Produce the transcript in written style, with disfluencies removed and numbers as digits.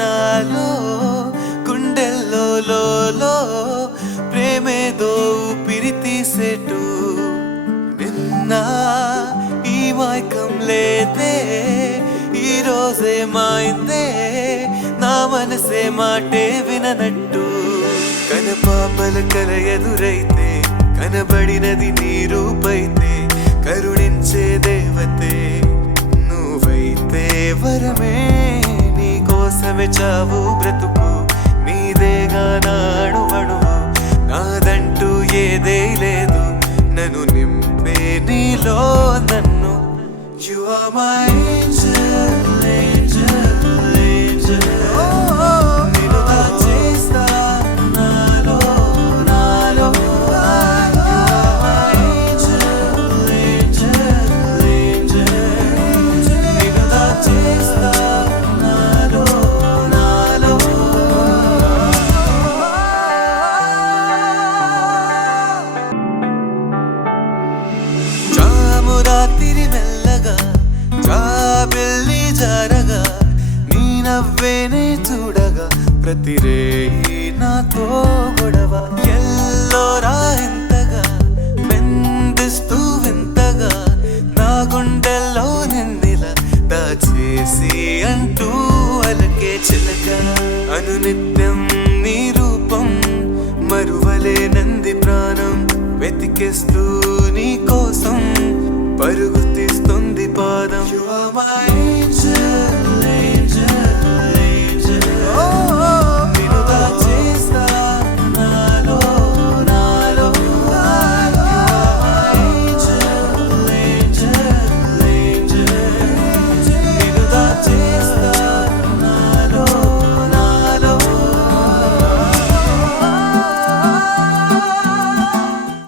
నాలో గుండెల్లో ప్రేమేదో ఊపిరి తీసేటు నిన్న ఈ మైకం లేదే ఈ రోజే మాయిందే నా మనసే మాటే విననట్టు కనపాపల కల ఎదురైతే కనబడినది నీ రూపైతే కరుణించే దేవతే నువ్వైతే వరమే నీ కోసమే చావు బ్రతుకు నీదేగా నాడు అణువు నాదంటూ ఏదే లేదు నన్ను నింపే నీలో నన్ను You are my angel, angel, angel. నిన్ను దాచేస్తా నాలో నాలో. You are my angel, angel, angel. నిన్ను దాచేస్తా నాలో నాలో. జాము రాత్రి మెల్లగా జాబిల్లి జారగా నీ నవ్వేనే చూడగా ప్రతి రేయి నాతో గొడవ ఎల్లోరా ఎంతగా మెందిస్తూ వింతగా నా గుండెల్లో నిన్నిలా దాచేసి అంటూ అలకే చిలక అనునిత్యం నీ రూపం మరువలే నంది ప్రాణం వెతికేస్తూ నీ కోసం పరుగు